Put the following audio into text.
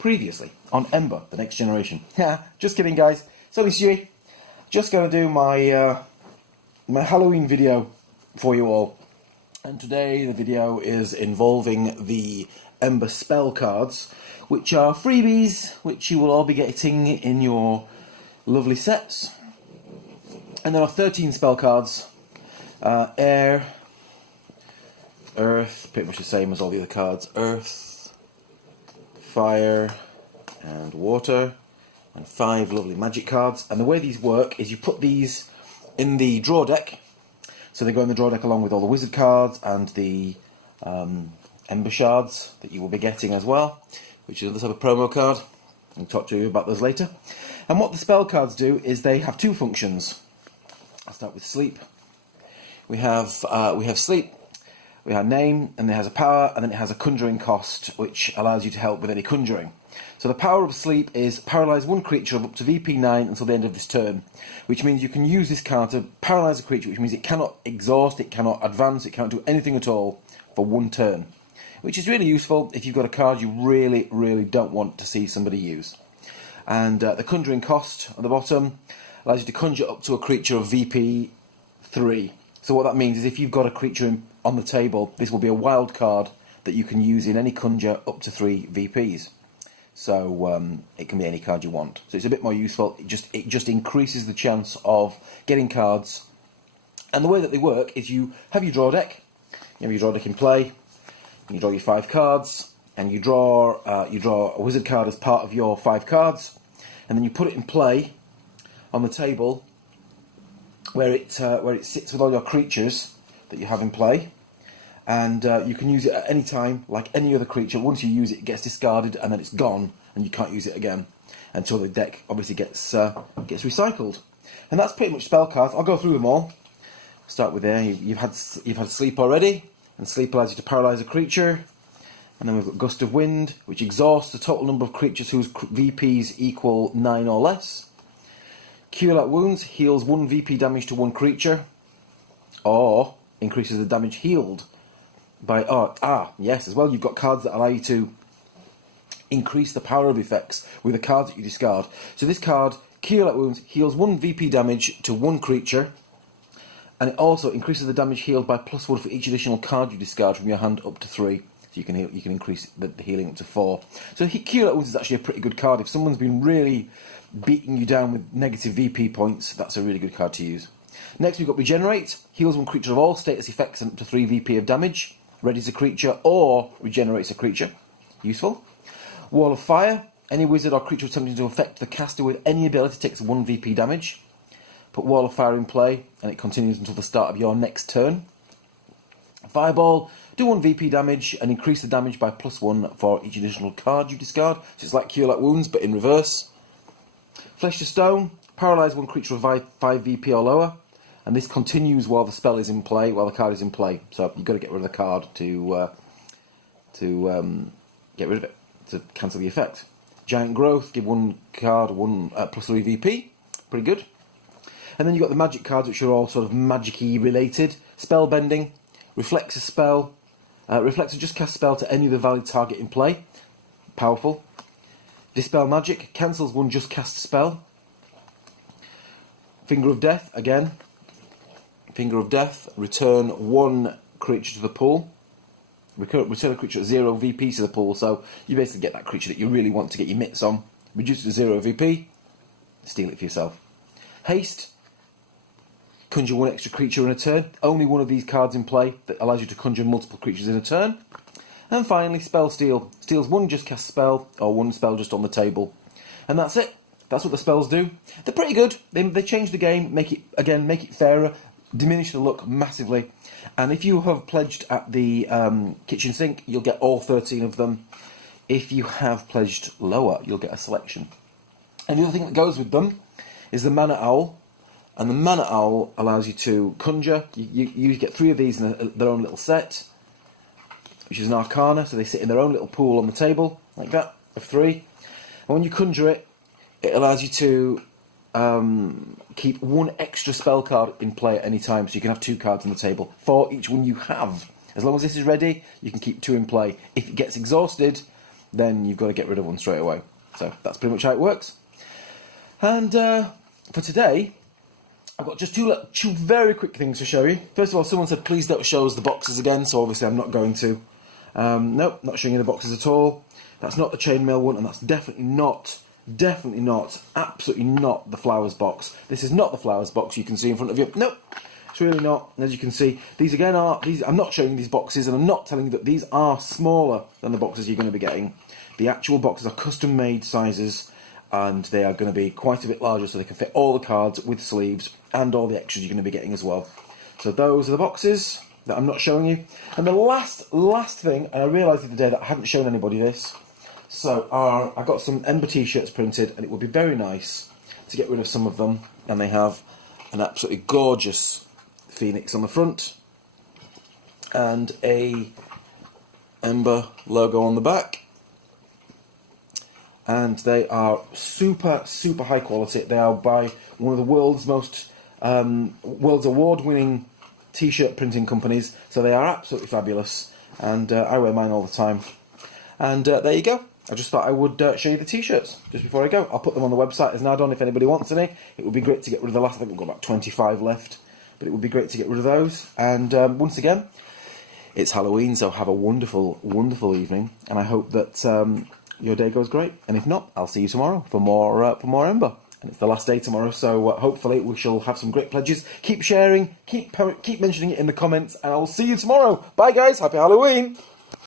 previously on Ember, the next generation. Yeah, just kidding, guys. It's only Stewie. Just going to do my my Halloween video for you all. And today the video is involving the Ember spell cards, which are freebies, which you will all be getting in your lovely sets. And there are 13 spell cards. Air, Earth, pretty much the same as all the other cards. Earth, Fire, and Water, and 5 lovely magic cards. And the way these work is you put these in the draw deck. So they go in the draw deck along with all the wizard cards and the Ember shards that you will be getting as well, which is another type of promo card. I'll talk to you about those later. And what the spell cards do is they have 2 functions. I'll start with sleep. We have sleep. We have name, and it has a power, and then it has a conjuring cost, which allows you to help with any conjuring. So the power of sleep is paralyse one creature of up to VP 9 until the end of this turn, which means you can use this card to paralyse a creature, which means it cannot exhaust, it cannot advance, it cannot do anything at all for 1 turn, which is really useful if you've got a card you really, really don't want to see somebody use. And the conjuring cost at the bottom allows you to conjure up to a creature of VP 3. So what that means is if you've got a creature on the table, this will be a wild card that you can use in any conjure up to 3 VPs. So it can be any card you want. So it's a bit more useful. It just increases the chance of getting cards. And the way that they work is you have your draw deck. You have your draw deck in play. You draw your 5 cards, and you draw a wizard card as part of your 5 cards, and then you put it in play on the table, where it sits with all your creatures that you have in play, and you can use it at any time, like any other creature. Once you use it, it gets discarded, and then it's gone, and you can't use it again until the deck obviously gets recycled. And that's pretty much spell cards. I'll go through them all. Start with there. You've had sleep already, and sleep allows you to paralyse a creature. And then we've got gust of wind, which exhausts the total number of creatures whose VPs equal 9 or less. Cure Light Wounds heals 1 VP damage to 1 creature, or increases the damage healed by... yes, as well, you've got cards that allow you to increase the power of effects with the cards that you discard. So this card, Cure Light Wounds, heals 1 VP damage to 1 creature, and it also increases the damage healed by +1 for each additional card you discard from your hand up to 3. So you can increase the healing up to 4. So Cure Light Wounds is actually a pretty good card. If someone's been really beating you down with negative VP points, that's a really good card to use. Next we've got Regenerate. Heals 1 creature of all status effects and up to 3 VP of damage. Readies a creature or regenerates a creature. Useful. Wall of Fire. Any wizard or creature attempting to affect the caster with any ability takes 1 VP damage. Put Wall of Fire in play, and it continues until the start of your next turn. Fireball. Do 1 VP damage and increase the damage by +1 for each additional card you discard. So it's like Cure Light Wounds, but in reverse. Flesh to Stone. Paralyse 1 creature of 5 VP or lower, and this continues while the spell is in play, while the card is in play. So you've got to get rid of the card to get rid of it, to cancel the effect. Giant Growth. Give 1 card +3 VP. Pretty good. And then you've got the magic cards, which are all sort of magic-y related. Spellbending. Reflects a spell. Reflects a just cast spell to any other valid target in play. Powerful. Dispel Magic. Cancels 1 just cast spell. Finger of Death, again. Finger of Death. Return 1 creature to the pool. Return a creature at 0 VP to the pool. So you basically get that creature that you really want to get your mitts on. Reduce it to 0 VP. Steal it for yourself. Haste. Conjure 1 extra creature in a turn. Only 1 of these cards in play that allows you to conjure multiple creatures in a turn. And finally, Spell Steal. Steals 1 just cast spell, or 1 spell just on the table. And that's it. That's what the spells do. They're pretty good. They change the game, make it fairer, diminish the luck massively. And if you have pledged at the kitchen sink, you'll get all 13 of them. If you have pledged lower, you'll get a selection. And the other thing that goes with them is the Mana Owl. And the Mana Owl allows you to conjure. You get 3 of these in their own little set, which is an Arcana, so they sit in their own little pool on the table, like that, of 3. And when you conjure it, it allows you to keep 1 extra spell card in play at any time, so you can have 2 cards on the table for each one you have. As long as this is ready, you can keep 2 in play. If it gets exhausted, then you've got to get rid of one straight away. So that's pretty much how it works. And for today, I've got just two very quick things to show you. First of all, someone said please don't show us the boxes again, so obviously I'm not going to. Nope, not showing you the boxes at all. That's not the chainmail one, and that's definitely not, absolutely not the flowers box. This is not the flowers box you can see in front of you. Nope, it's really not. And as you can see, these again are, I'm not showing you these boxes, and I'm not telling you that these are smaller than the boxes you're going to be getting. The actual boxes are custom made sizes, and they are going to be quite a bit larger, so they can fit all the cards with sleeves and all the extras you're going to be getting as well. So those are the boxes that I'm not showing you. And the last thing, and I realised the other day that I hadn't shown anybody this, so I got some Ember t-shirts printed, and it would be very nice to get rid of some of them. And they have an absolutely gorgeous phoenix on the front and a Ember logo on the back. And they are super high quality. They are by one of the world's award-winning t-shirt printing companies, so they are absolutely fabulous, and I wear mine all the time. And there you go. I just thought I would show you the t-shirts just before I go. I'll put them on the website as an add-on if anybody wants any. It would be great to get rid of the last. I think we've got about 25 left, but it would be great to get rid of those. And once again, it's Halloween, so have a wonderful evening, and I hope that your day goes great. And if not, I'll see you tomorrow for more Ember. And it's the last day tomorrow, so hopefully we shall have some great pledges. Keep sharing, keep mentioning it in the comments, and I will see you tomorrow. Bye guys, happy Halloween!